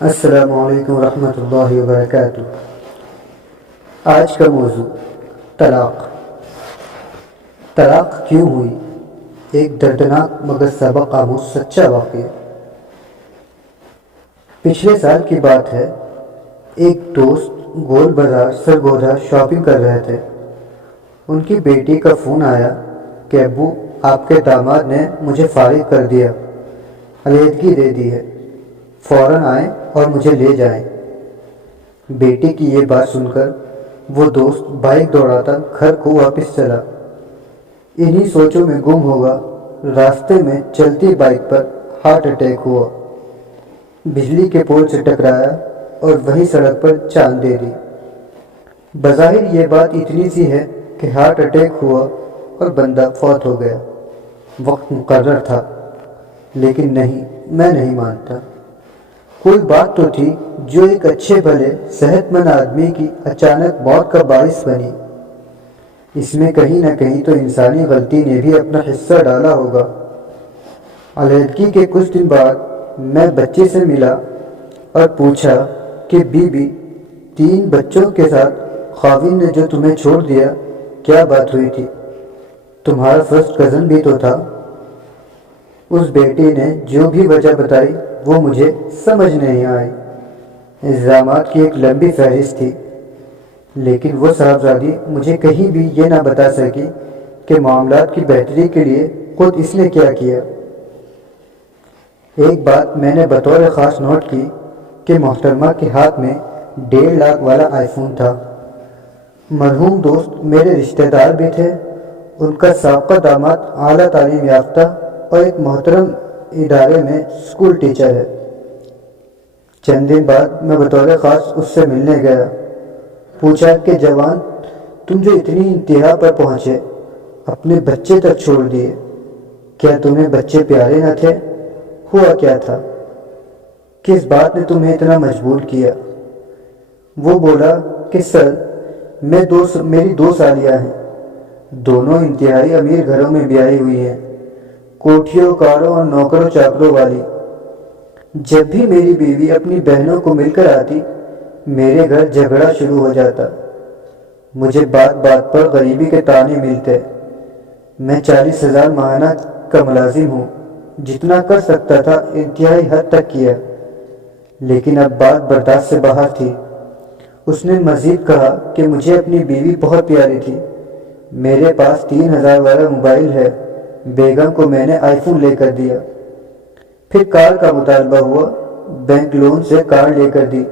السلام علیکم ورحمۃ اللہ وبرکاتہ۔ آج کا موضوع طلاق۔ طلاق کیوں ہوئی؟ ایک دردناک مگر سبق آموز سچا واقعہ۔ پچھلے سال کی بات ہے، ایک دوست گول بازار سرگودا شاپنگ کر رہے تھے۔ ان کی بیٹی کا فون آیا کہ ابو، آپ کے داماد نے مجھے فارغ کر دیا، علیحدگی دے دی ہے، فوراً آئیں اور مجھے لے جائیں۔ بیٹی کی یہ بات سن کر وہ دوست بائک دوڑاتا گھر کو واپس چلا۔ انہی سوچوں میں گم ہوگا، راستے میں چلتی بائک پر ہارٹ اٹیک ہوا، بجلی کے پول سے ٹکرایا اور وہی سڑک پر جان دے دی۔ بظاہر یہ بات اتنی سی ہے کہ ہارٹ اٹیک ہوا اور بندہ فوت ہو گیا، وقت مقرر تھا، لیکن نہیں، میں نہیں مانتا۔ کوئی بات تو تھی جو ایک اچھے بھلے صحت مند آدمی کی اچانک موت کا باعث بنی۔ اس میں کہیں نہ کہیں تو انسانی غلطی نے بھی اپنا حصہ ڈالا ہوگا۔ علیحدگی کے کچھ دن بعد میں بچے سے ملا اور پوچھا کہ بی بی، 3 بچوں کے ساتھ خاوند نے جو تمہیں چھوڑ دیا، کیا بات ہوئی تھی؟ تمہارا فرسٹ کزن بھی تو تھا۔ اس بیٹی نے جو بھی وجہ بتائی وہ مجھے سمجھ نہیں آئی۔ الزامات کی ایک لمبی فہرست تھی، لیکن وہ صاحبزادی مجھے کہیں بھی یہ نہ بتا سکی کہ معاملات کی بہتری کے لیے خود اس نے کیا کیا۔ ایک بات میں نے بطور خاص نوٹ کی کہ محترمہ کے ہاتھ میں 1.5 لاکھ والا آئی فون تھا۔ مرحوم دوست میرے رشتہ دار بھی تھے۔ ان کا سابقہ داماد اعلیٰ تعلیم یافتہ اور ایک محترم ادارے میں اسکول ٹیچر ہے۔ چند دن بعد میں بطور خاص اس سے ملنے گیا۔ پوچھا کہ جوان، تم جو اتنی انتہا پر پہنچے، اپنے بچے تک چھوڑ دیے، کیا تمہیں بچے پیارے نہ تھے؟ ہوا کیا تھا؟ کس بات نے تمہیں اتنا مجبور کیا؟ وہ بولا کہ سر، میری 2 سالیاں ہیں، دونوں انتہائی امیر گھروں میں بیاہی ہوئی ہیں، کوٹھیوں کاروں اور نوکروں چاکروں والی۔ جب بھی میری بیوی اپنی بہنوں کو مل کر آتی، میرے گھر جھگڑا شروع ہو جاتا۔ مجھے بات بات پر غریبی کے طعنے ملتے۔ میں 40,000 ماہانہ کا ملازم ہوں، جتنا کر سکتا تھا انتہائی حد تک کیا، لیکن اب بات برداشت سے باہر تھی۔ اس نے مزید کہا کہ مجھے اپنی بیوی بہت پیاری تھی۔ میرے پاس 3,000 والا موبائل ہے، بیگم کو میں نے آئی فون لے کر دیا۔ پھر کار کا مطالبہ ہوا، بینک لون سے کار لے کر دی۔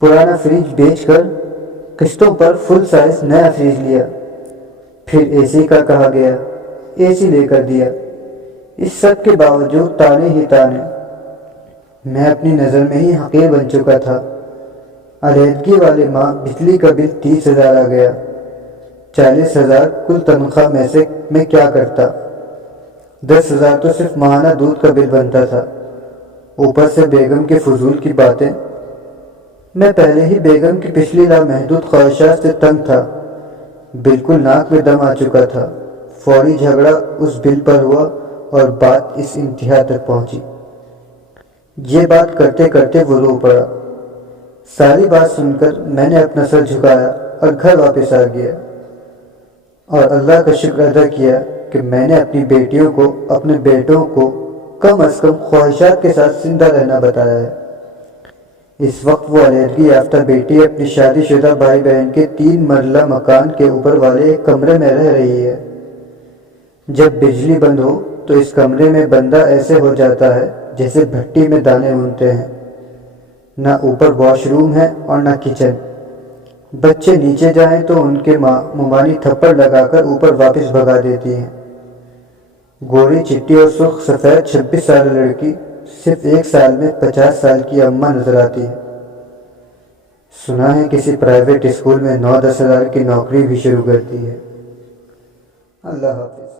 پرانا فریج بیچ کر قسطوں پر فل سائز نیا فریج لیا۔ پھر اے سی کا کہا گیا، اے سی لے کر دیا۔ اس سب کے باوجود تانے ہی تانے۔ میں اپنی نظر میں ہی حقیر بن چکا تھا۔ علیحدگی والے ماہ بجلی کا بل 30,000 آ گیا۔ 40,000 کل تنخواہ میں سے میں کیا کرتا؟ 10,000 تو صرف ماہانہ دودھ کا بل بنتا تھا، اوپر سے بیگم کے فضول کی باتیں۔ میں پہلے ہی بیگم کی پچھلی لامحدود خواہشات سے تنگ تھا، بالکل ناک میں دم آ چکا تھا۔ فوری جھگڑا اس بل پر ہوا اور بات اس انتہا تک پہنچی۔ یہ بات کرتے کرتے وہ رو پڑا۔ ساری بات سن کر میں نے اپنا سر جھکایا اور گھر واپس آ گیا، اور اللہ کا شکر ادا کیا کہ میں نے اپنی بیٹیوں کو، اپنے بیٹوں کو کم از کم خواہشات کے ساتھ زندہ رہنا بتایا ہے۔ اس وقت وہ علیحدگی یافتہ بیٹی اپنی شادی شدہ بھائی بہن کے 3 مرلہ مکان کے اوپر والے ایک کمرے میں رہ رہی ہے۔ جب بجلی بند ہو تو اس کمرے میں بندہ ایسے ہو جاتا ہے جیسے بھٹی میں دانے بنتے ہیں۔ نہ اوپر واش روم ہے اور نہ کچن۔ بچے نیچے جائیں تو ان کے ماں ممانی تھپڑ لگا کر اوپر واپس بھگا دیتی ہیں۔ گوری چٹی اور سرخ سفید 26 سالہ لڑکی صرف 1 سال میں 50 سال کی اماں نظر آتی ہے۔ سنا ہے کسی پرائیویٹ اسکول میں 9-10 ہزار کی نوکری بھی شروع کر دی ہے۔ اللہ حافظ۔